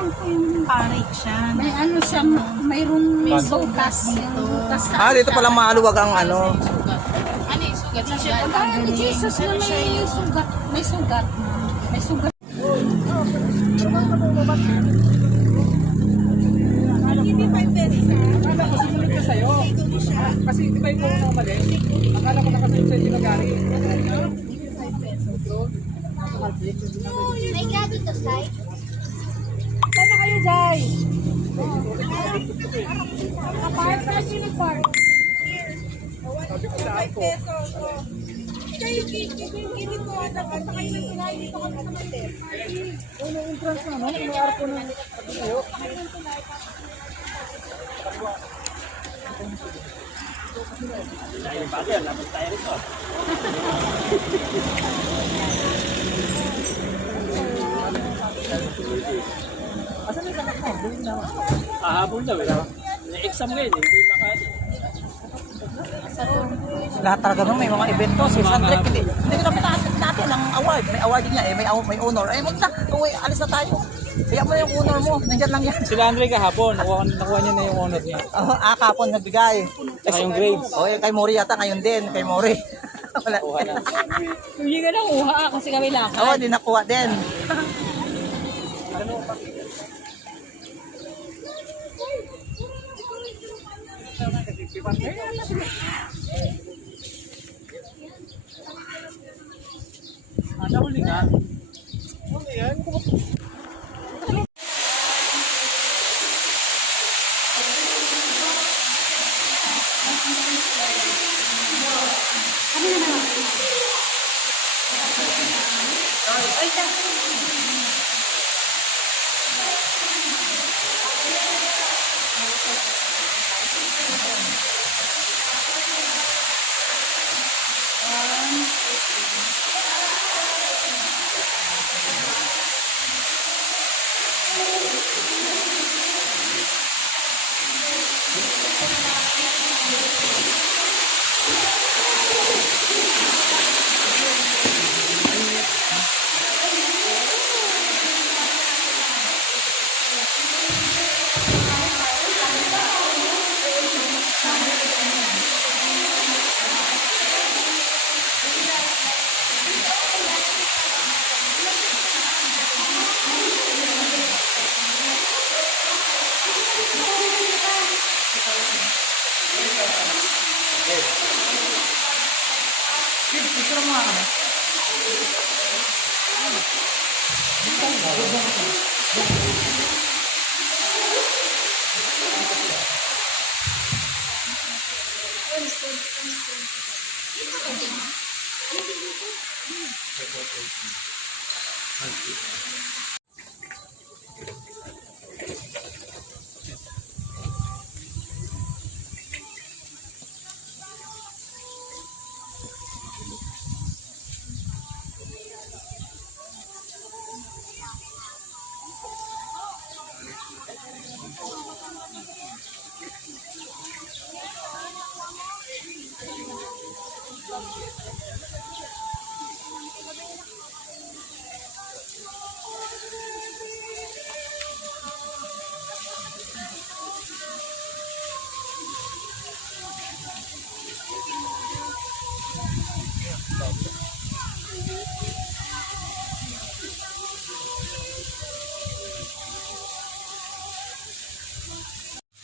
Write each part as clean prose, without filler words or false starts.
Parik siya. May ano siya, may sugas. Dito palang maluwag ang ano. Ano yung sugat? Sa siya Ni Jesus na may sugat. May sugat. May sugat. Hindi 5 pesos. Akala ko sumunod ka sa'yo. Kasi di ba yung una umali? Akala ko nakasunod sa'yo ginagari. May gagi to side. Saan na kayo, Jai? Nakapark na siya nag-park. Sabi ko sa ako. Kayo, gigit ko ata ka. Saka yung nagtulay dito kami sa Mater. Ano yung entrance na, no? Ano araw ko na sa'yo? Asan yung kanak mo? Buling na. Habol daw eh. Na-exam ngayon eh. Hindi makasi. Lahat talaga nun, may mga event to. Si Sandrek, hindi ko namin natin ang award. May award niya eh, may honor. Eh, magsa, alis na tayo. Kaya mo na yung honor mo, nandyan lang yan. Sila Andre kahapon, nakuha niya na yung honor niya. Kapon nagbigay. Saka yung grades. Kay Mori yata, kayon din, kay Mori. Wala. Kuha na. Hindi ka na kuha kasi kami lakad. Di nakuha din. Nahuli nga.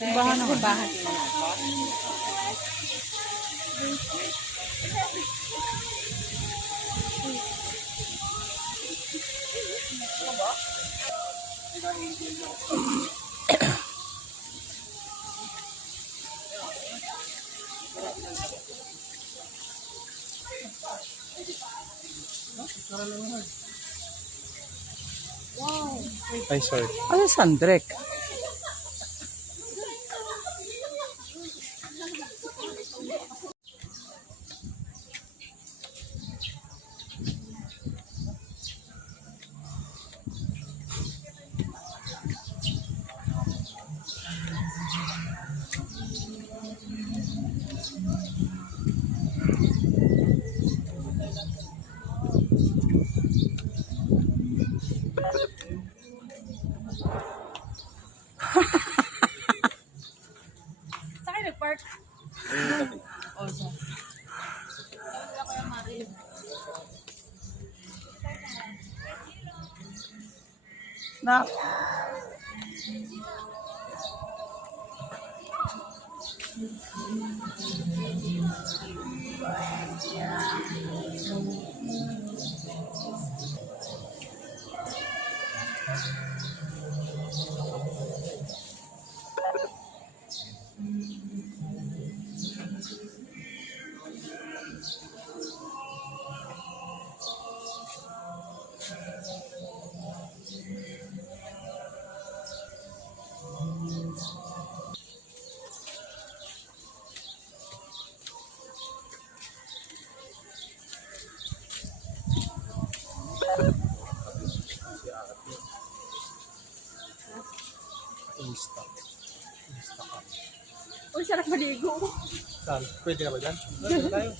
Bahan ako. Bahan. Ay, sorry. Ano Sandrek? Uy, sarap maligo. Saan? Pwede na ba dyan? Pwede tayo.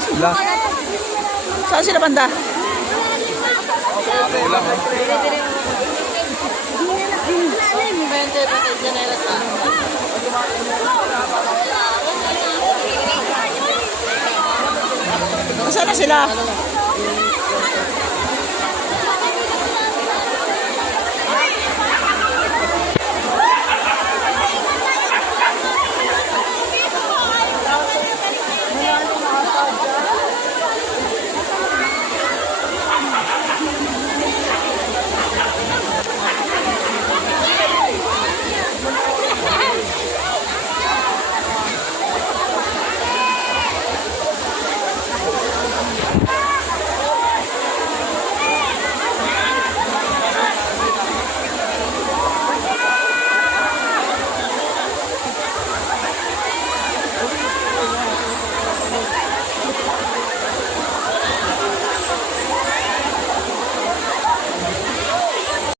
Sila. Saan sila banda? Saan na sila?